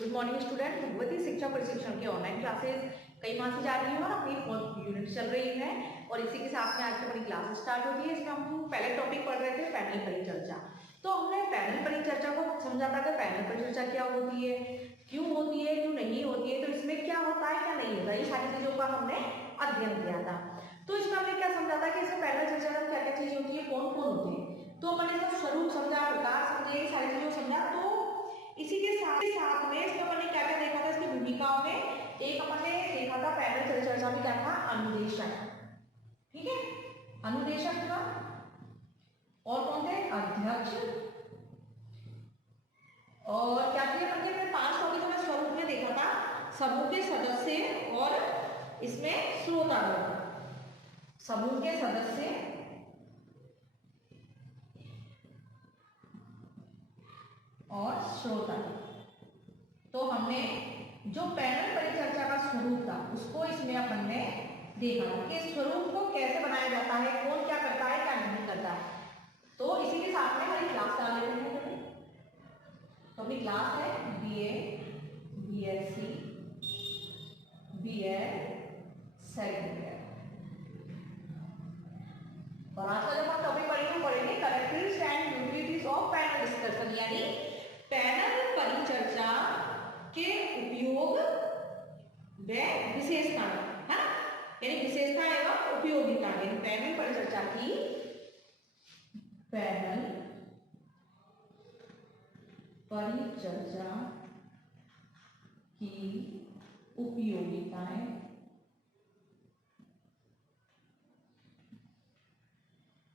Good morning student. Bhagwati शिक्षा प्रशिक्षण के ऑनलाइन क्लासेस कई माह से जा रही है और अपनी 4th यूनिट चल रही है और इसी के साथ में आज से अपनी क्लास स्टार्ट होगी है। इसमें हम पहले टॉपिक पढ़ रहे थे पैनल परिचर्चा। तो हमने पैनल परिचर्चा को समझा था कि पैनल परिचर्चा क्या होती है, क्यों होती है, क्यों नहीं होती है, तो इसमें क्या होता है क्या नहीं होता, ये सारी चीजों का हमने अध्ययन किया था। तो इसमें हमने क्या समझा था कि इसमें पैनल चर्चा में क्या क्या चीजें होती है, कौन कौन होते हैं। तो हमने इसका स्वरूप समझा, प्रकार समझे, सारी चीजों समझा। तो इसी के साथ में इसमें अपन ने क्या क्या देखा था, इसकी भूमिकाओं में एक अपन ने देखा था पैनल चर्चा में क्या था, अनुदेशक। ठीक है, अनुदेशक का और कौन थे, अध्यक्ष, और क्या थे अपन ने 5 टॉपिक में स्वरूप में देखा था, समूह के सदस्य और इसमें श्रोतागण। समूह के सदस्य और श्रोता। तो हमने जो पैनल परिचर्चा का स्वरूप था उसको इसमें अपन ने देखा था कि स्वरूप को कैसे बनाया जाता है, कौन क्या करता है, क्या नहीं करता है। तो इसी के साथ में हमारी क्लास डाल लेते हैं। तो अपनी क्लास है BA, BSc, BEd, second year. और आज का जब हम टॉपिक पढ़ेंगे characteristics and utilities of panel discussion, यानी पैनल परिचर्चा के उपयोग व विशेषताएं, है ना, यानी विशेषता एवं उपयोगिता, यानी पैनल परिचर्चा की पैनल परिचर्चा की उपयोगिताएं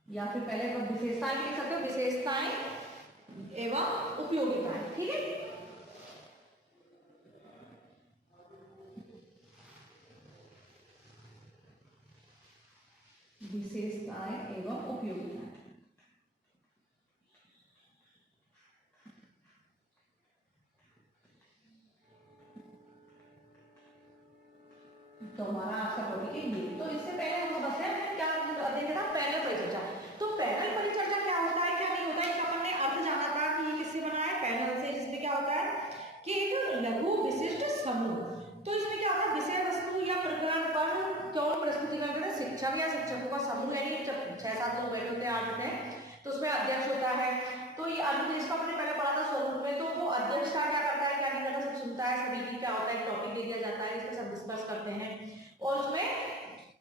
या फिर पहले विशेषताएं लिख सकते हो, विशेषताएं एवं उपयोगिताएं। ठीक है, विशेषताएं एवं उपयोगिताएं। तो हमारा आज का टॉपिक है ये। तो इससे पहले हम समझते हैं क्या देखा था पैनल परिचर्चा। तो पैनल परिचर्चा क्या होता है, क्या नहीं होता है, इसका अपन ने अर्थ जाना था कि ये किससे बना है, पैनल से, जिसमें क्या होता है कि एक लघु विशिष्ट समूह। तो इसमें क्या होता है, विषय वस्तु या प्रकरण पर कौन प्रस्तुतिकरण करता है, शिक्षक या शिक्षकों का समूह, यानी 6-7 लोग बैठे होते हैं, 8 में, तो उसमें अध्यक्ष होता है। तो ये अर्थ जिसका हमने पहले पढ़ा था स्वरूप में, तो वो अध्यक्ष का क्या करता है, क्या नहीं करता, सब सुनता है, सभी की क्या होता है, टॉपिक दे दिया जाता है, इसमें सब डिस्कस करते हैं और उसमें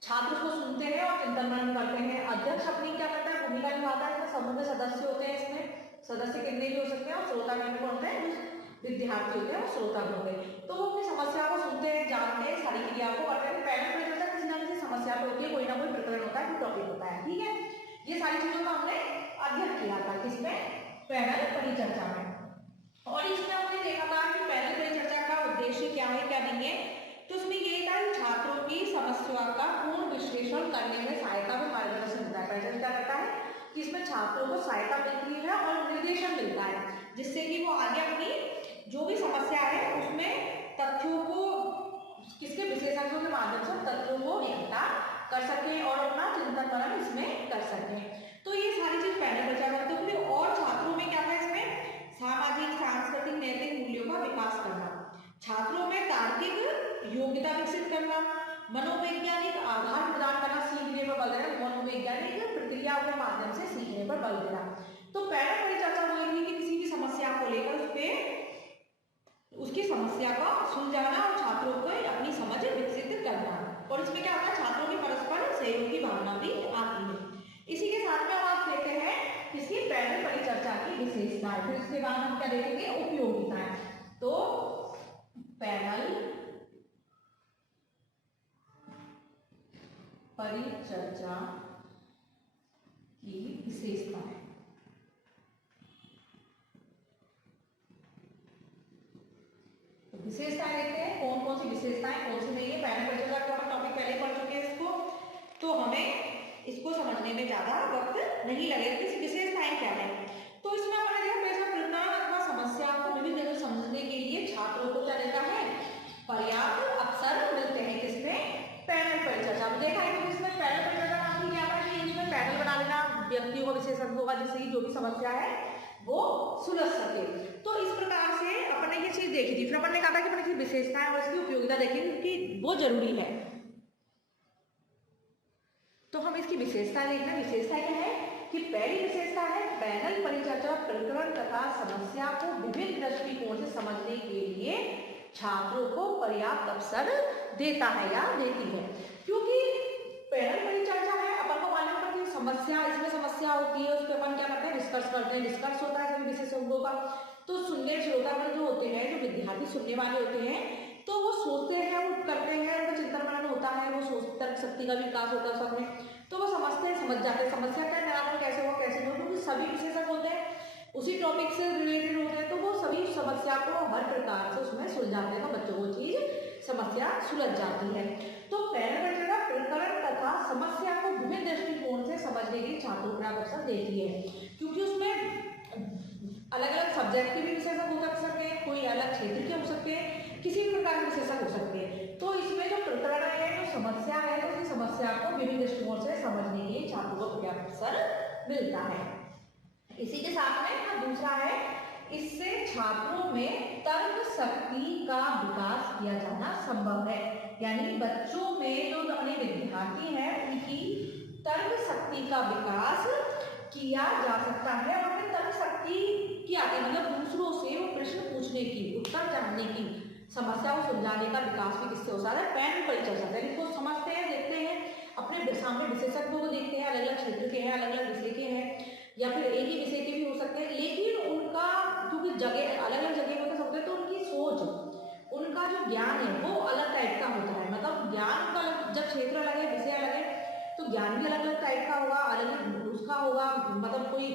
छात्र उसको सुनते हैं और चिंतन मनन करते हैं। अध्यक्ष अपनी क्या करता है, भूमिका निभाता है, समूह के सदस्य होते हैं, इसमें सदस्य कितने भी हो सकते हैं, और श्रोतागण कौन होते हैं, विद्यार्थी होते हैं और श्रोतागण होते हैं। तो वो अपनी समस्या को सुनते हैं, जानते हैं, सारी क्रियाओं को करते हैं। पैनल परिचर्चा किसी ना किसी समस्या पे होती है, कोई ना कोई प्रकरण होता है, कोई टॉपिक होता है। ठीक है, ये सारी चीजों का हमने अध्ययन किया था किसमें, पैनल परिचर्चा में। और इसमें हमने देखा था कि पैनल परिचर्चा का उद्देश्य क्या है, क्या नहीं है। तो उसमें ये था कि छात्रों की समस्या का पूर्ण विश्लेषण करने में सहायता व मार्गदर्शन मिलता है। पैनल क्या करता है कि इसमें छात्रों को सहायता मिलती है और निर्देशन मिलता है, जिससे कि वो आगे अपनी जो भी समस्या है उसमें तथ्यों को, किसके विशेषज्ञों के माध्यम से तथ्यों को इकट्ठा कर सकें और अपना चिंतन मनन इसमें कर सकें। तो ये सारी चीज पैनल परिचर्चा करते हैं। और छात्रों में क्या था, इसमें सामाजिक, सांस्कृतिक, नैतिक मूल्यों का विकास करना, छात्रों में तार्किक योग्यता विकसित करना, मनोवैज्ञानिक आधार प्रदान करना, सीखने पर बल देना, मनोवैज्ञानिक प्रक्रियाओं के माध्यम से सीखने पर बल देना। तो पैनल परिचर्चा बोलेगी कि किसी भी समस्या को लेकर उसकी समस्या का सुलझाना और छात्रों को अपनी समझ विकसित करना। और इसमें क्या होता है, छात्रों की परस्पर सहयोग की भावना भी आती है। इसी के साथ में हम आज देखते हैं किसी पैनल परिचर्चा की विशेषताएं, फिर इसके बाद हम क्या देखेंगे, उपयोगिताएं। तो पैनल परिचर्चा की विशेषताएं। तो विशेषताएं देखते हैं कौन कौन सी विशेषताएं, कौन सी नहीं है। पैनल परिचर्चा का टॉपिक पहले पढ़ चुके हैं इसको, तो हमें इसको समझने में ज्यादा वक्त नहीं लगेगा कि विशेषताएं क्या है। तो इसमें अपने देखा प्रकरण अथवा समस्या को विभिन्न जगह समझने के लिए छात्रों को क्या देता है, पर्याप्त अवसर मिलते हैं। किसमें, पैनल परिचर्चा में। देखा है तो इसमें पैनल परिचर्चा का क्या था कि इसमें पैनल बना लेना व्यक्तियों का, विशेषज्ञों का, जिससे कि जो भी समस्या है वो सुलझ सके। तो इस प्रकार से अपने ये चीज देखी थी, फिर अपन ने कहा था कि अपन इसकी विशेषताएं और इसकी उपयोगिता देखेंगे क्योंकि वो जरूरी है। तो हम इसकी विशेषता देखना, विशेषता क्या है कि पहली विशेषता है पैनल परिचर्चा प्रकरण तथा समस्या को विभिन्न दृष्टिकोण से समझने के लिए छात्रों को पर्याप्त अवसर देता है या देती है। क्योंकि पैनल परिचर्चा है, अपन को मालूम है कि समस्या, इसमें समस्या होती है, उस पर अपन क्या करते हैं, डिस्कस करते हैं, डिस्कस होता है सभी विशेषज्ञों का। तो सुनने श्रोतागण जो होते हैं, जो विद्यार्थी सुनने वाले होते हैं, तो वो सोचते हैं, वो करते हैं, उनका चिंतन मनन होता है, वो सोच तर्क शक्ति का विकास होता है सब में, तो वो समझते हैं, समझ जाते हैं समस्या का निराकरण कैसे हुआ कैसे नहीं, क्योंकि सभी विशेषज्ञ होते हैं, उसी टॉपिक से रिलेटेड होते हैं, तो वो सभी समस्या को हर प्रकार से उसमें सुलझाते हैं, तो बच्चों को चीज समस्या सुलझ जाती है। तो पैनल परिचर्चा प्रकरण तथा समस्या को विभिन्न दृष्टिकोण से समझने के लिए छात्रों को अवसर देती है, क्योंकि उसमें अलग अलग सब्जेक्ट के भी विशेषज्ञ हो सकते हैं, कोई अलग क्षेत्र के हो सकते हैं, किसी भी प्रकार के विशेषज्ञ हो सकते हैं। तो इसमें जो प्रकरण है, जो समस्या है, तो उस समस्या को विभिन्न दृष्टिकोण से समझने के लिए छात्रों को पर्याप्त अवसर मिलता है। इसी के साथ में दूसरा है, इससे छात्रों में तर्क शक्ति का विकास किया जाना संभव है, यानी बच्चों में जो अपने विद्यार्थी हैं उनकी तर्क शक्ति का विकास किया जा सकता है। और फिर तर्क शक्ति की आती है, मतलब दूसरों से वो प्रश्न पूछने की, उत्तर जानने की, समस्या को सुलझाने का विकास भी किससे हो सकता है, पैनल परिचर्चा से। इनको समझते हैं, देखते हैं, अपने सामने विशेषज्ञों को देखते हैं, अलग अलग क्षेत्र के हैं, अलग अलग विषय के हैं, या फिर एक ही विषय के भी हो सकते हैं, लेकिन उनका क्योंकि जगह अलग अलग जगह होते सकते हैं, तो उनकी सोच, उनका जो ज्ञान है वो अलग टाइप का होता है। मतलब ज्ञान का जब क्षेत्र अलग है, विषय अलग है, तो ज्ञान भी अलग अलग टाइप का होगा, अलग उसका होगा, मतलब कोई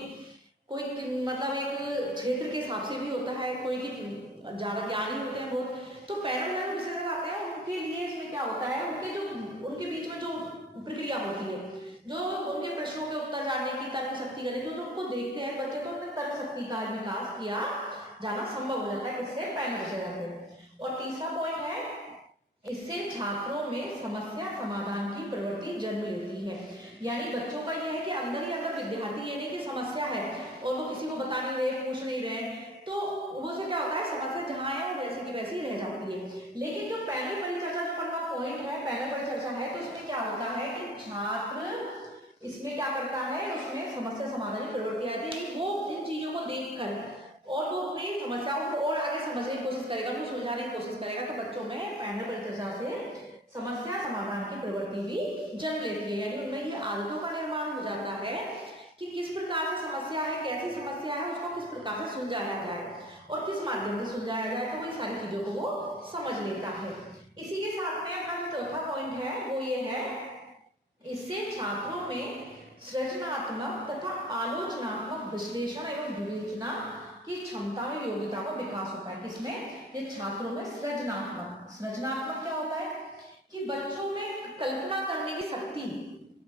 मतलब एक क्षेत्र के हिसाब से भी होता है, कोई की ज्यादा ज्ञानी होते हैं बहुत। तो पैनल विषय आते हैं, उनके लिए इसमें क्या होता है, उनके बीच में जो प्रक्रिया होती है, जो उनके प्रश्नों के उत्तर जानने की, तर्क शक्ति करने की, तो उनको देखते हैं बच्चे, तो उनमें तर्क शक्ति का विकास किया जाना संभव हो जाता है, किससे, पैनल विषय से। और तीसरा पॉइंट है, इससे छात्रों में समस्या समाधान की प्रवृत्ति जन्म लेती है, यानी बच्चों का यह है कि अंदर ही अंदर विद्यार्थी ये नहीं कि समस्या है और वो किसी को बता नहीं रहे, पूछ नहीं रहे, तो वो से क्या होता है, समस्या जहाँ है वो वैसी की वैसी रह जाती है। लेकिन जो पैनल परिचर्चा का पॉइंट है, पैनल परिचर्चा है, तो इसमें क्या होता है कि छात्र इसमें क्या करता है, उसमें समस्या समाधान की प्रवृत्ति आती है, वो इन चीजों को देखकर और वो अपनी समस्याओं को और आगे समझने की कोशिश करेगा, वो सुलझाने की कोशिश करेगा। तो बच्चों में पैनल परिचर्चा से समस्या समाधान की प्रवृत्ति भी जन्म लेती है, यानी उनमें ये आदतों का निर्माण हो जाता है कि किस प्रकार से समस्या है, कैसी समस्या है, उसको किस प्रकार से सुलझाया जाए और किस माध्यम से सुलझाया जाए, तो वो सारी चीजों को वो समझ लेता है। इसी के साथ में हमारा चौथा पॉइंट है, वो ये है, इससे छात्रों में सृजनात्मक तथा आलोचनात्मक विश्लेषण एवं विवेचना की क्षमता में योग्यता का विकास होता है। किसमें, ये छात्रों में सृजनात्मक क्या होता है कि बच्चों में कल्पना करने की शक्ति,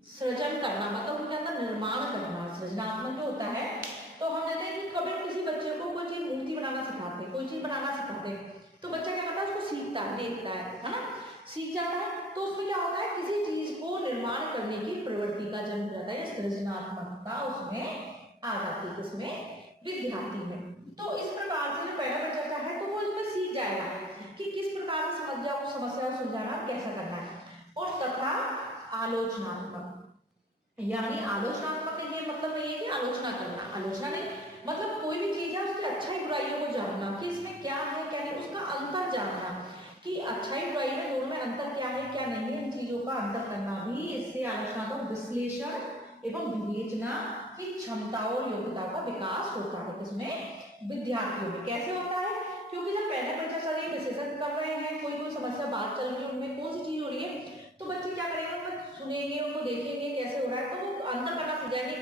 सृजन करना, मतलब उनके अंदर निर्माण करना, सृजनात्मक जो होता है। तो हम कहते हैं कि कभी किसी बच्चे को कोई चीज मूर्ति बनाना सिखाते, कोई चीज बनाना सिखाते, तो बच्चा क्या करता है, उसको सीखता है, देखता है ना, सीख जाता है। तो उसमें क्या होता है, किसी चीज को निर्माण करने की प्रवृत्ति का जन्म होता है, सृजनात्मकता उसमें आ जाती है, किसमें, विद्यार्थी में। तो इस प्रकार से जो पैनल परिचर्चा है, तो वो इसमें सीख जाएगा कि किस प्रकार से समस्या को सुलझाना कैसा करना है। और तथा आलोचनात्मक, यानी आलोचनात्मक ये मतलब नहीं है कि आलोचना करना, आलोचना नहीं, मतलब कोई भी चीज है उसकी अच्छाई बुराइयों को जानना कि इसमें क्या है क्या नहीं, उसका अंतर जानना कि अच्छाई बुराई में दोनों में अंतर क्या है क्या नहीं है, इन चीजों का अंतर करना भी इससे आलोचनात्मक विश्लेषण एवं विवेचना की क्षमताओं और योग्यताओं का विकास होता है। किसमें, विद्यार्थियों में। कैसे होता है, क्योंकि जब पैनल परिचर्चा चल रही है, विशेषज्ञ कर रहे हैं, कोई समस्या बात चल रही है, उनमें कौन सी चीज हो रही है, तो बच्चे क्या करेंगे, उनको सुनेंगे, उनको देखेंगे कैसे हो रहा है, तो वो अंतर करना सीख जाएंगे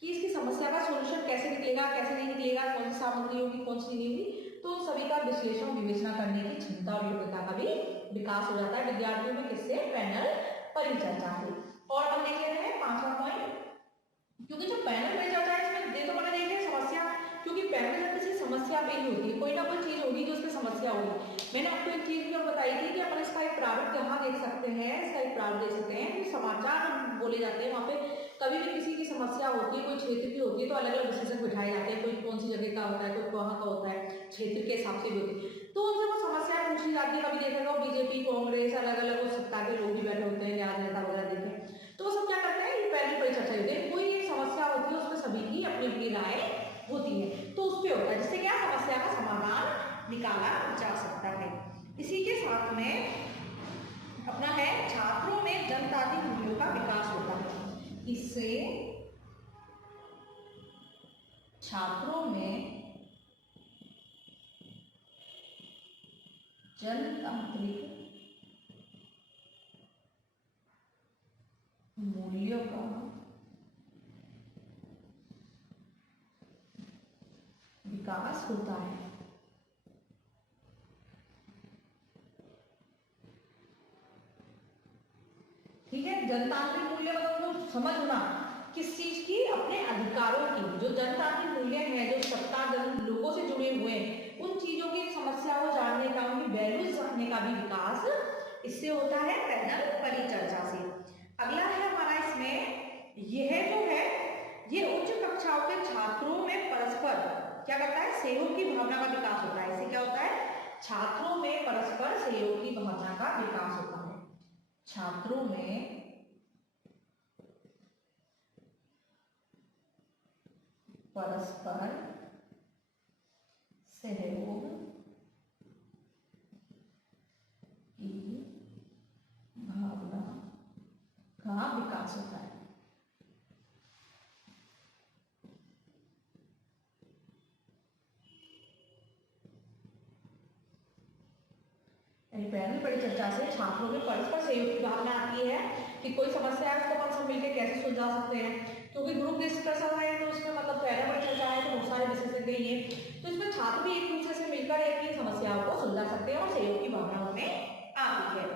कि इसकी समस्या का सोल्यूशन कैसे निकलेगा, कैसे नहीं निकलेगा, कौन सी सामग्री होगी, कौन सी नहीं होगी। तो सभी का विश्लेषण विवेचना करने की क्षमता और योग्यता का भी विकास हो जाता है विद्यार्थियों में, किससे, पैनल परिचर्चा से। और हम देख लेते हैं पांचवा पॉइंट, क्योंकि जो पैनल परिचर्चा है इसमें दे तो बना देंगे समस्या, क्योंकि पैनल किसी समस्या पे ही होती है, कोई ना कोई चीज होगी जो उसकी समस्या होगी। मैंने आपको एक चीज भी और बताई थी कि अपन इसका एक प्रारूप कहाँ देख सकते हैं, इसका एक प्रारूप देख सकते हैं, तो समाचार बोले जाते हैं, वहाँ पे कभी भी किसी की समस्या होती है, कोई क्षेत्र की होती है, तो अलग अलग विशेषज्ञ बिठाए जाते हैं, कोई कौन सी जगह का होता है, कोई कहाँ का होता है, क्षेत्र के हिसाब से भी होती है, तो उनसे वो समस्या पूछी जाती है। कभी देखा जाओ बीजेपी, कांग्रेस, अलग अलग वो सत्ता के लोग भी बैठे होते हैं, न्याय नेता वगैरह देखे, तो वो सब क्या करते हैं, ये पैनल परिचर्चा होती है। कोई एक समस्या होती है, उसमें सभी की अपनी अपनी राय होती है, तो उस पर होता है, जिससे क्या समस्या का समाधान निकाला जा सकता है। इसी के साथ में अपना है छात्रों में जनतांत्रिक मूल्यों का विकास होता है। इससे छात्रों में जनतांत्रिक मूल्यों का विकास होता है। ठीक है, जनतांत्रिक मूल्य मतलब समझना किस चीज की, अपने अधिकारों की। जो जनतांत्रिक मूल्य है, जो सत्ता लोगों से जुड़े हुए हैं, उन चीजों की समस्या को जानने का, उनकी वैल्यूज रखने का भी विकास इससे होता है, पैनल परिचर्चा से। अगला है हमारा इसमें, यह जो है ये उच्च कक्षाओं के छात्रों में परस्पर क्या करता है, सहयोग की भावना का विकास होता है। इससे क्या होता है, छात्रों में परस्पर सहयोग की भावना का विकास होता है। छात्रों में परस्पर सहयोग की भावना का विकास होता है। पैनल परिचर्चा से छात्रों में परस्पर सहयोग की भावना आती है कि कोई समस्या है उसको अपन सब मिलकर कैसे सुलझा सकते हैं, क्योंकि ग्रुप डिस्कशन है तो उसमें मतलब पैनल परिचर्चा है तो बहुत सारे विशेषज्ञ ही है, तो इसमें छात्र भी एक दूसरे से मिलकर अपनी समस्याओं को सुलझा सकते हैं और सहयोग की भावना उनमें आती है।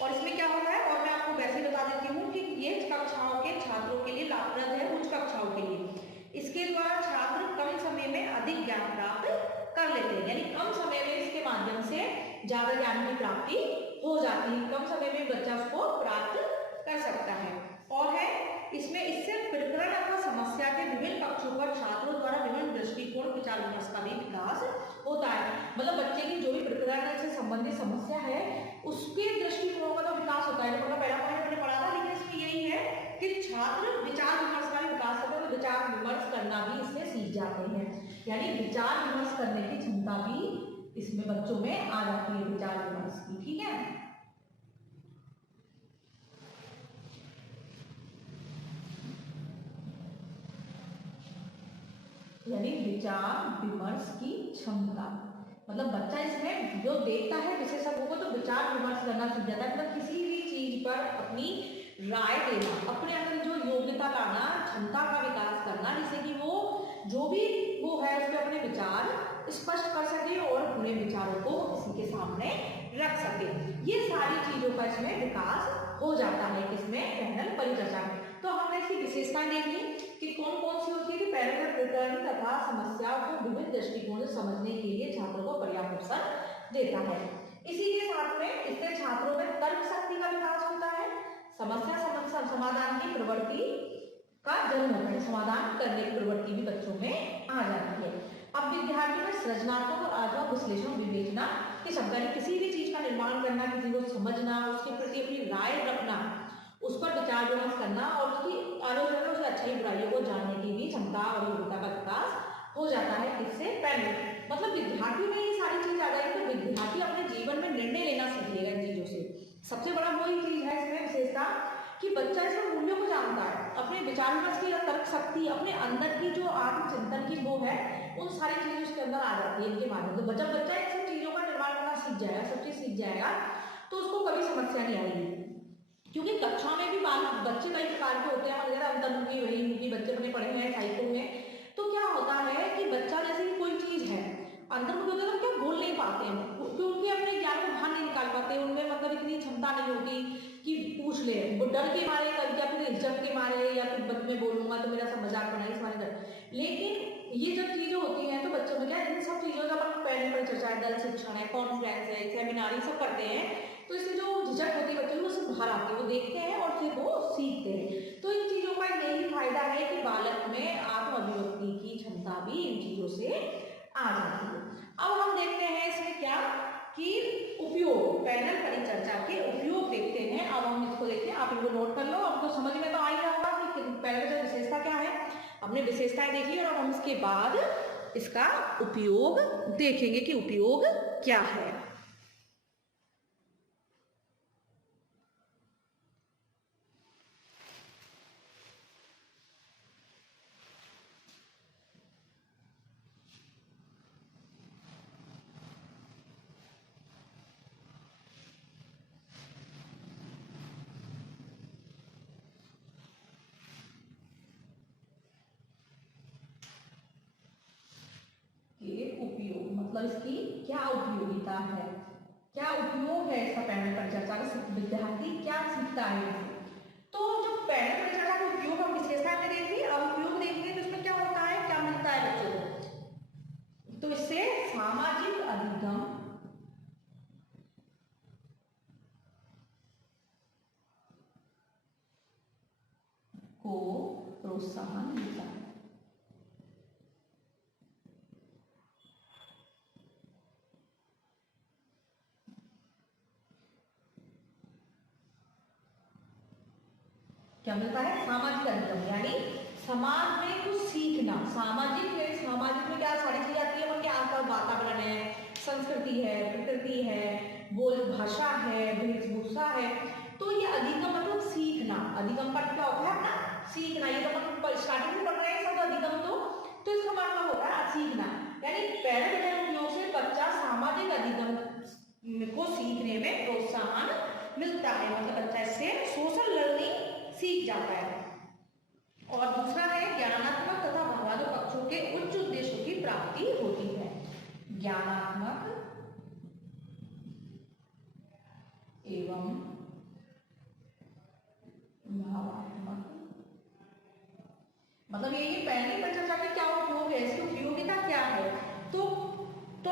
और इसमें क्या होता है, और मैं आपको वैसे ही बता देती हूँ कि ये कक्षाओं के छात्रों के लिए लाभप्रद है, उच्च कक्षाओं के लिए। इसके द्वारा छात्र कम समय में अधिक ज्ञान प्राप्त कर लेते हैं, यानी कम समय में इसके माध्यम से ज्यादा ज्ञान की प्राप्ति हो जाती है, कम समय में बच्चा उसको प्राप्त कर सकता है। और है इसमें इससे प्रकरण अथवा समस्या के विभिन्न पक्षों पर छात्रों द्वारा विभिन्न दृष्टिकोण विचार विमर्श का भी विकास होता है। मतलब बच्चे की जो भी प्रकरण से संबंधित समस्या है उसके दृष्टिकोण का तो विकास होता है। जो मतलब पहला पॉइंट मैंने पढ़ा था, लेकिन इसमें यही है कि छात्र विचार विमर्श का भी विकास करते हैं, विचार विमर्श करना भी इससे सीख जाते हैं, यानी विचार विमर्श करने की क्षमता भी इसमें बच्चों में आ जाती है, विचार विमर्श की। ठीक है, यानी विचार विमर्श की क्षमता, मतलब बच्चा इसमें जो देखता है विशेषज्ञों को तो विचार विमर्श करना सीख जाता है, मतलब किसी भी चीज पर अपनी राय देना, अपने अंदर जो योग्यता लाना, क्षमता का विकास करना, जिससे कि वो जो भी वो है उस पर अपने विचार स्पष्ट कर सके और अपने विचारों को किसी के सामने रख सके। ये सारी चीजों का इसमें विकास हो जाता है किसमें, पैनल परिचर्चा में। तो हमने इसकी विशेषताएं देख ली कि कौन कौन सी होती है, कि पैनल प्रकरण तथा समस्याओं को विभिन्न दृष्टिकोण से समझने के लिए छात्रों को पर्याप्त अवसर देता है। इसी के साथ में इससे छात्रों में तर्क शक्ति का विकास होता है, समस्या समाधान की प्रवृत्ति का जन्म होता है, समाधान करने की प्रवृत्ति भी बच्चों में आ जाती है। अब विद्यार्थी में सृजनात्मक और आत्मक विश्लेषण विवेचना की क्षमता, किसी भी चीज का निर्माण करना, किसी को समझना, उसके प्रति अपनी राय रखना, उस पर विचार विमर्श करना और उसकी आलोचना, उसकी अच्छाई बुराइयों को जानने की भी क्षमता और योग्यता का विकास हो जाता है। इससे पहले मतलब विद्यार्थी में ये सारी चीज आ जाएगी तो विद्यार्थी अपने जीवन में निर्णय लेना सीखेगा इन चीजों से। सबसे बड़ा वही चीज है इसमें विशेषता कि बच्चा इसमें मूल्यों को जानता है, अपने विचार विमर्श की तर्क शक्ति, अपने अंदर की जो आत्मचिंतन की वो है, उन सारी चीजें उसके अंदर आ जाती है इनके माध्यम से। जब बच्चा इन सब चीजों का निर्माण करना सीख जाएगा, सब चीज सीख जाएगा, तो उसको कभी समस्या नहीं आएगी। क्योंकि कक्षा में भी बच्चे कई प्रकार के होते हैं, हमारे अंतर्मुखी बहिर्मुखी बच्चे अपने पढ़े हैं साइको में, तो क्या होता है कि बच्चा जैसे कोई चीज है अंतर्मुखी होता है तो क्या बोल नहीं पाते हैं, क्योंकि अपने ज्ञान को बाहर नहीं निकाल पाते, उनमें मतलब इतनी क्षमता नहीं होती कि पूछ ले, वो डर के मारे या फिर इज्जत के मारे या फिर बच में बोलूंगा तो मेरा सब मजाक बनाई इस मारे डर। लेकिन ये जब चीजें होती हैं तो बच्चों में क्या इन सब चीजों का अपन पैनल पर चर्चा है, दल शिक्षण है, कॉन्फ्रेंस है, सेमिनार, ये सब करते हैं, तो इससे जो झिझक होती है बच्चों को बाहर आते हैं, वो देखते हैं और फिर वो सीखते हैं। तो इन चीज़ों का यही फायदा है कि बालक में आत्म अभिव्यक्ति की क्षमता भी इन चीज़ों से आ जाती है। अब हम देखते हैं इसमें क्या कि उपयोग, पैनल परिचर्चा के उपयोग देखते हैं। अब हम इसको देखते हैं, आप इनको नोट कर लो। आपको समझ में तो आ ही रहा होगा कि पैनल की विशेषता क्या है। हमने विशेषताएं देख ली और अब हम इसके बाद इसका उपयोग देखेंगे कि उपयोग क्या है। उपयोग मतलब इसकी क्या उपयोगिता है, क्या उपयोग है इसका पैनल परिचर्चा का, विद्यार्थी क्या सीखता है। तो जो पैनल परिचर्चा का उपयोग हम विशेषता में देख ली, अब उपयोग देखेंगे तो इसमें क्या होता है, क्या मिलता है बच्चों को। तो इससे सामाजिक अधिगम को प्रोत्साहन मिलता है। क्या मिलता है, सामाजिक अधिगम, यानी समाज में कुछ सीखना। सामाजिक में क्या सारी चीजें आती है, उनके आसपास वातावरण है, संस्कृति है, प्रकृति है, बोल भाषा है, वेशभूषा है। तो ये अधिगम मतलब सीखना। अधिगम का क्या होता है अपना सीखना। ये तो मतलब स्टार्टिंग में पढ़ रहे हैं सब अधिगम। तो इसका मतलब होता है सीखना, यानी पैरल उपयोग से बच्चा सामाजिक अधिगम को सीखने में प्रोत्साहन मिलता है। मतलब बच्चा इससे सोशल लर्निंग सीख जाता है। और दूसरा है ज्ञानात्मक तथा भावात्मक पक्षों के उच्च उद्देश्यों की प्राप्ति होती है। ज्ञानात्मक एवं भावात्मक, मतलब ये पैनल परिचर्चा के क्या उपयोग है, इसकी उपयोगिता क्या है। तो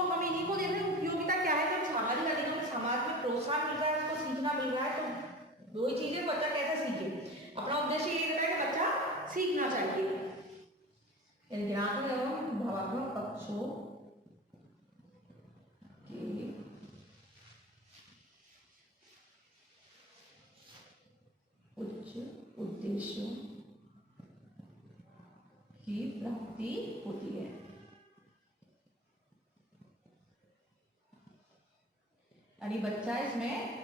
हम इन्हीं को देख रहे हैं, उपयोगिता क्या है। जब सामाजिक अधिगम समाज में प्रोत्साहन मिल रहा है, उसको सीखना मिल रहा है, तो दो ही चीजें, बच्चा कैसे सीखे। अपना उद्देश्य ये रहता है कि बच्चा सीखना चाहिए। ज्ञानात्मक एवं भावात्मक पक्षों के उच्च उद्देश्यों की प्राप्ति होती है। यानी बच्चा इसमें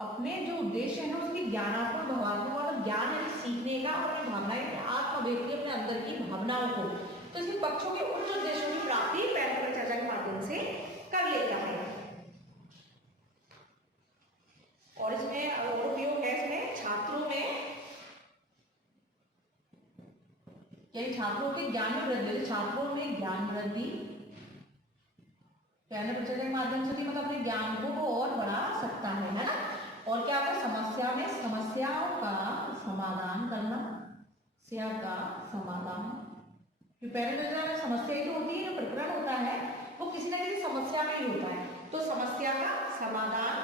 अपने जो उद्देश्य है ना, उसकी ज्ञानात्मक भावात्मक वाला ज्ञान है सीखने का, और अपनी भावनाएं आत्मव्यक्ति अपने अंदर की भावनाओं को, तो इसके पक्षों के उच्च उद्देश्यों की प्राप्ति पैनल परिचर्चा के माध्यम से कर लेता है। और इसमें और उपयोग है इसमें छात्रों में, यानी छात्रों के ज्ञान में वृद्धि, छात्रों में ज्ञान वृद्धि पैनल परिचर्चा के माध्यम से मतलब अपने ज्ञान को और बढ़ा सकता है ना। और क्या होता है, समस्या में समस्याओं का समाधान करना, समस्या का समाधान। पैनल परिचर्चा में समस्या ही तो होती है, जो प्रकरण होता है वो किसी न किसी समस्या में ही होता है। तो समस्या का समाधान,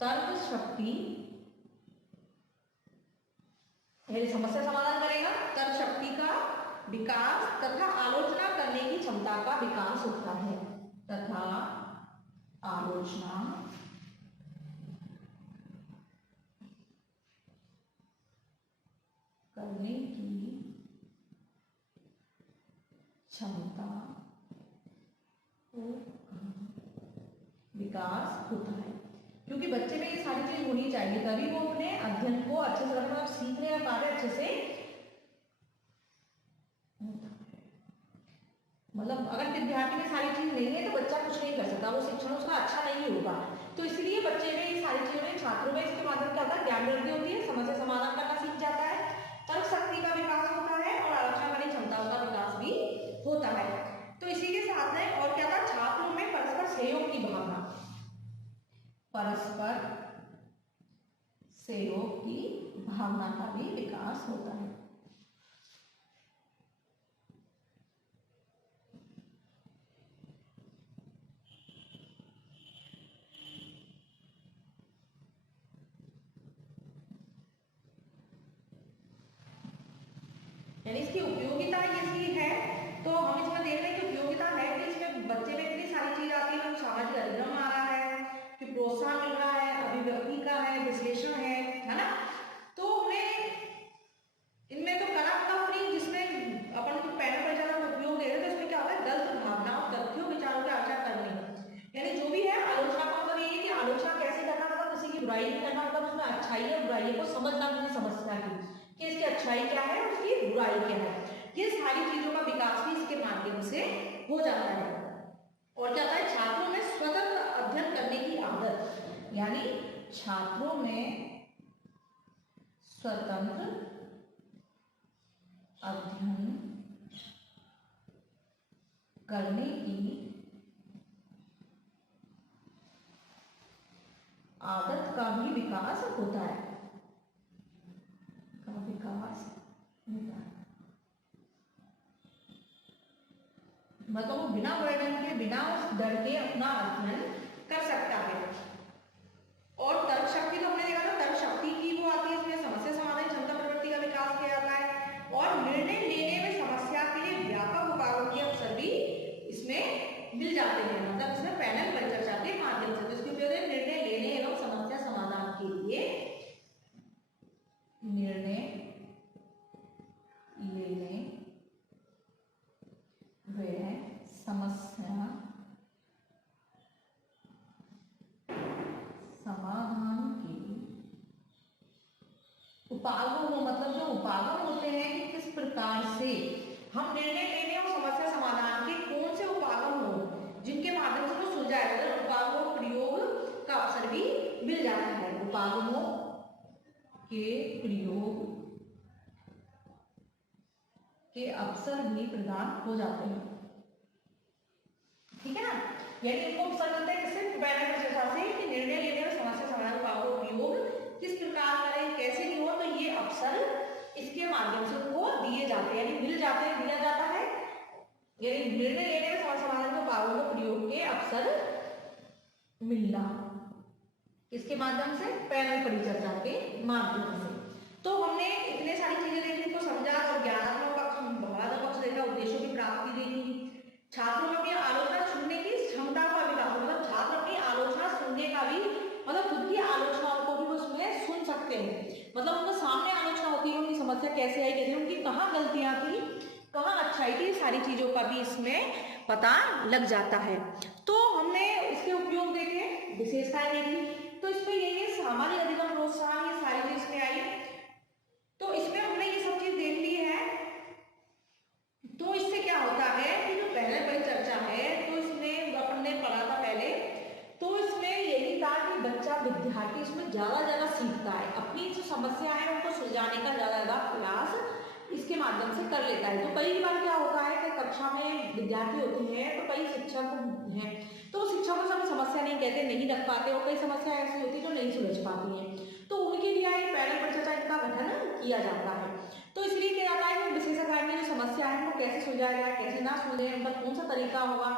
तर्क शक्ति, समस्या समाधान करेगा, तर्क शक्ति का विकास तथा आलोचना करने की क्षमता का विकास होता है, तथा आलोचना करने की क्षमता को विकास होता है। क्योंकि बच्चे में ये सारी चीज होनी चाहिए, तभी वो अपने अध्ययन को अच्छे से, मतलब सीखने का कार्य अच्छे से, मतलब अगर विद्यार्थी में सारी चीज नहीं है तो बच्चा कुछ नहीं कर सकता, वो शिक्षण उसका अच्छा नहीं होगा। तो इसलिए बच्चे में ये सारी चीजों में, छात्रों में इसके माध्यम क्या होता है, ज्ञान वृद्धि होती है, समस्या समाधान करना सीख जाता है, तर्क शक्ति का विकास होता है, और आलोचना करने की क्षमताओं का विकास भी होता है। तो इसी के साथ में और क्या था, छात्रों में परस्पर सहयोग की भावना, परस्पर सहयोग की भावना का भी विकास होता है। बुराई नहीं करना, मतलब उसमें अच्छाई और बुराई को समझना मुझे समस्या की कि इसकी अच्छाई क्या है और उसकी बुराई क्या है। ये सारी चीजों का विकास भी इसके माध्यम से हो जाता है। और क्या होता है, छात्रों में स्वतंत्र अध्ययन करने की आदत, यानी छात्रों में स्वतंत्र अध्ययन करने की आदत का भी विकास होता है, मतलब वो बिना बर्डन के, बिना उस डर के अपना अध्ययन कर सकता है। और तर्क शक्ति तो हमने देखा था, तर्क शक्ति की वो आती है, इसमें समस्या समाधान क्षमता प्रवृत्ति का विकास किया जाता है। और निर्णय लेने में समस्या के लिए व्यापक उपायों के अवसर भी इसमें मिल जाते हैं, मतलब इसमें पैनल परिचर्चा के माध्यम से। तो इसके उपयोग है निर्णय लेने एवं समस्या समाधान के लिए, निर्णय लेने व समस्या समाधान के उपागम, मतलब जो उपागम होते हैं कि किस प्रकार से हम निर्णय लेने और समस्या समाधान के कौन से उपागम हो जिनके माध्यम से वो सुलझाया जाए, उपागमों प्रयोग का अवसर भी मिल जाता है। उपागमों के प्रयोग के अवसर भी प्रदान हो जाते हैं, ठीक है ना। यानी इनको अवसर मिलता है किससे, पैनल परिचर्चा से, कि निर्णय लेने और समस्या समाधान का उपयोग किस प्रकार करें, कैसे नहीं हो, तो ये अवसर इसके माध्यम से उनको दिए जाते हैं, यानी मिल जाते हैं, दिया जाता है। यानी निर्णय लेने में समस्या समाधान के उपायों प्रयोग के अवसर मिलना इसके माध्यम से, पैनल परिचर्चा के माध्यम से। तो हमने इतने सारी चीजें देखी, इनको समझा और ज्ञानात्मक पक्ष, भावनात्मक पक्ष देखा, उद्देश्यों की प्राप्ति देखी, छात्रों में अपनी आलोचना सुनने की क्षमता का विकास, मतलब छात्र अपनी आलोचना सुनने का भी, मतलब खुद की आलोचनाओं को भी वो उसमें सुन सकते हैं, मतलब उनके सामने आलोचना होती है, उनकी समस्या कैसे आई, कैसे उनकी कहाँ गलतियां थी, कहाँ अच्छाई थी, सारी चीजों का भी इसमें पता लग जाता है। तो हमने इसके उपयोग देखे, विशेषताएं देखी, तो इसमें यही है सामान्य अधिगम प्रोत्साहन, ये सारी चीज इसमें आई। तो इसमें हमने ये सब चीज देख ली है। तो इससे क्या होता है कि जो पैनल परिचर्चा है, तो इसमें अपन ने पढ़ा था पहले, तो इसमें यही था कि बच्चा, विद्यार्थी इसमें ज्यादा सीखता है, अपनी जो समस्या है उनको सुलझाने का ज्यादा प्रयास इसके माध्यम से कर लेता है। तो कई बार क्या होता है कि कक्षा में विद्यार्थी होते हैं, तो कई शिक्षक हैं, तो शिक्षकों से समस्या नहीं कहते, नहीं रख पाते, और कई समस्या ऐसी होती है जो नहीं सुलझ पाती है, तो उनके लिए पैनल परिचर्चा का गठन किया जाता है। तो इसलिए क्या जाता है कि विशेषज्ञ की जो समस्या है वो कैसे सुलझाया जाए, कैसे ना सुलझे, उनका कौन सा तरीका होगा,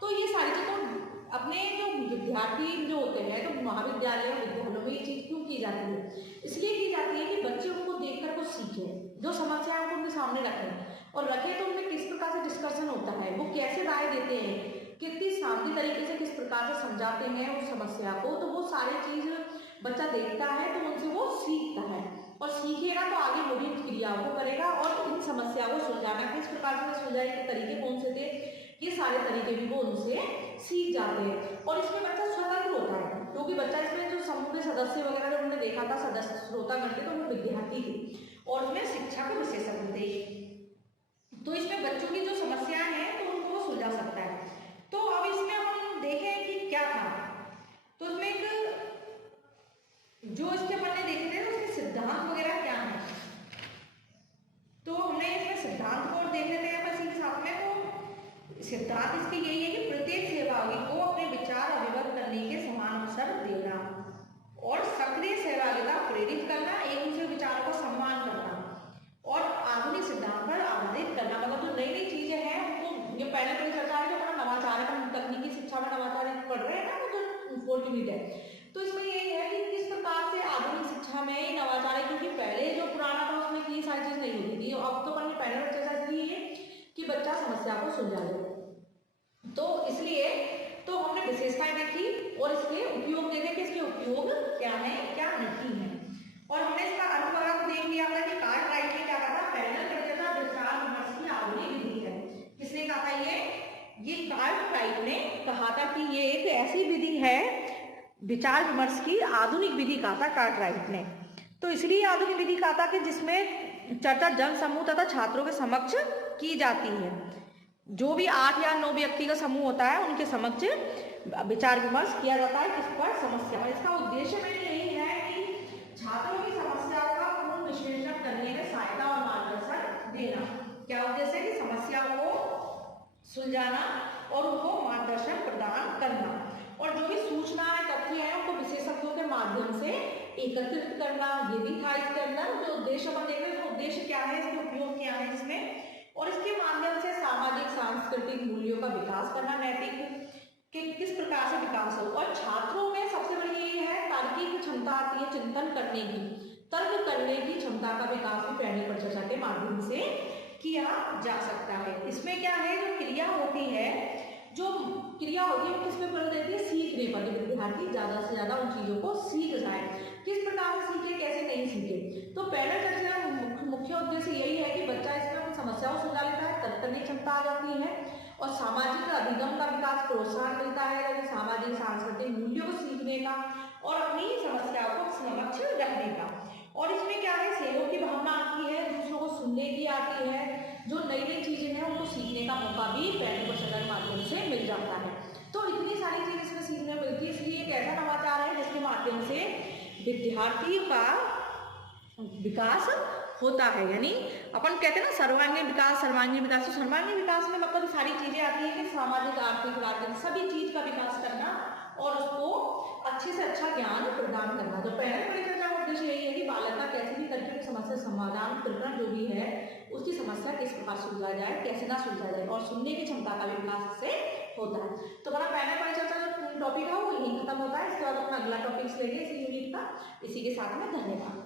तो ये सारी चीजें अपने जो विद्यार्थी जो होते हैं, तो महाविद्यालय और विद्यालयों में ये चीज क्यों की जाती है, इसलिए की जाती है कि बच्चे उनको देखकर कुछ सीखे, जो समस्या है उनके सामने रखें, और रखे तो उनमें किस प्रकार से डिस्कशन होता है, वो कैसे राय देते हैं, कितनी शांति तरीके से किस प्रकार से समझाते हैं उस समस्या को, तो वो सारी चीज बच्चा देखता है, तो उनसे वो सीखता है, और सीखेगा तो आगे वो भी क्रियाओं को करेगा, और इन समस्या को सुलझाना, किस प्रकार से सुलझाए के तरीके कौन से थे, ये सारे तरीके भी वो उनसे सीख जाते हैं। और इसमें बच्चा स्वतंत्र होता है, क्योंकि बच्चा इसमें जो समूह के सदस्य वगैरह जो हमने देखा था, सदस्य श्रोता करते, तो वो विद्यार्थी थे, और उसमें शिक्षा के विशेषज्ञ थे। तो इसमें बच्चों की जो समस्याएं हैं तो उनको वो सुलझा सकता है। तो अब इसमें हम देखें कि क्या था, तो इसमें एक जो इसके अपन ने देखे थे उसके सिद्धांत वगैरह क्या है, तो हमने इसमें सिद्धांत को देखे थे अपन साथ में। तो सिद्धांत इसके यही है कि प्रत्येक सहभागी को अपने विचार अभिव्यक्त करने के समान अवसर देना और सक्रिय सहभागिता प्रेरित करना, एक दूसरे विचारों का सम्मान करना और आधुनिक सिद्धांत पर आधारित करना, मतलब जो नई नई चीजें हैं उनको, जो पहले परिचर्चा है, जो अपना नवाचार है, तकनीकी शिक्षा में नवाचार पढ़ रहे हैं ना, वो जो 4 यूनिट है, तो इसमें यही है कि किस प्रकार से आधुनिक शिक्षा में नवाचार है, क्योंकि पहले जो पुराना था उसमें ये सारी चीज नहीं होती थी, अब तो पहले परिचर्चा इसलिए है कि बच्चा समस्या को सुलझा ले, तो इसलिए तो हमने विशेषताएं देखी और इसके उपयोग देखे कि इसके उपयोग क्या है क्या नहीं है, और हमने इसका अर्थ वगैरह को देख लिया था कि कार्टराइट ने क्या कहा था, पैनल परिचर्चा विचार विमर्श की आधुनिक विधि है। किसने कहा था ये कार्टराइट ने कहा था कि ये एक ऐसी विधि है विचार विमर्श की आधुनिक विधि कहा था कार्टराइट ने। तो इसलिए आधुनिक विधि कहा था कि जिसमें चर्चा जन समूह तथा छात्रों के समक्ष की जाती है। जो भी 8 या 9 व्यक्ति का समूह होता है उनके समक्ष विचार विमर्श किया जाता है किस पर, समस्या। इसका उद्देश्य में यही है कि छात्रों की समस्याओं का पूर्ण विश्लेषण करने में सहायता और मार्गदर्शन देना। क्या उद्देश्य है कि समस्या को सुलझाना और उनको मार्गदर्शन प्रदान करना, और जो भी सूचनाएं तथ्य है उनको विशेषज्ञों के माध्यम से एकत्रित करना, ये भी था इसके अंदर जो उद्देश्य अपन देख रहे हैं। उद्देश्य क्या है, इसके उपयोग क्या है इसमें, और इसके माध्यम से सामाजिक सांस्कृतिक मूल्यों का विकास करना, नैतिक कि किस प्रकार से विकास हो। और छात्रों में सबसे बड़ी यही है तार्किक क्षमता आती है, चिंतन करने की, तर्क करने की क्षमता का विकास भी पहले पर चर्चा के माध्यम से किया जा सकता है। इसमें क्या है, जो क्रिया होती है किस पे बल देती है, सीखने पर। विद्यार्थी ज्यादा से ज्यादा उन चीजों को सीख जाए, किस प्रकार से सीखे, कैसे नहीं सीखे। तो पहले चर्चा मुख्य उद्देश्य यही है कि बच्चा इसमें समस्याओं सुलझा लेता है, तर्क करने की क्षमता आ जाती है, और सामाजिक अधिगम का विकास, प्रोत्साहन मिलता है सामाजिक सांस्कृतिक मूल्यों को सीखने का और अपनी समस्याओं को समक्ष रखने का। और इसमें क्या है, सहयोग की भावना आती है, दूसरों को सुनने की आती है, जो नई नई चीजें हैं उनको सीखने का मौका भी पहले पर चर्चा के माध्यम से मिल जाता है। तो इतनी सारी चीजें इसमें सीखने मिलती है। इसलिए एक ऐसा नवाचार है जिसके माध्यम से विद्यार्थी का विकास होता है। यानी अपन कहते हैं ना सर्वांगीण विकास, सर्वांगीण विकास। तो सर्वांगीण विकास में मतलब सारी चीजें आती है कि सामाजिक, आर्थिक, राजनीतिक सभी चीज का विकास करना और उसको अच्छे से अच्छा ज्ञान प्रदान करना। तो पहले परिचर्चा का उद्देश्य यही है कि बालक का कैसे भी करके समस्या समाधान प्रकरण जो भी है उसकी समस्या किस प्रकार सुलझा जाए, कैसे ना सुलझा जाए, और सुनने की क्षमता का विकास से होता है। तो हमारा पहला परिचर्चा जो टॉपिक है वो यही खत्म होता है। इसके बाद अपना अगला टॉपिक लेंगे इसी यूनिट का। इसी के साथ में धन्यवाद।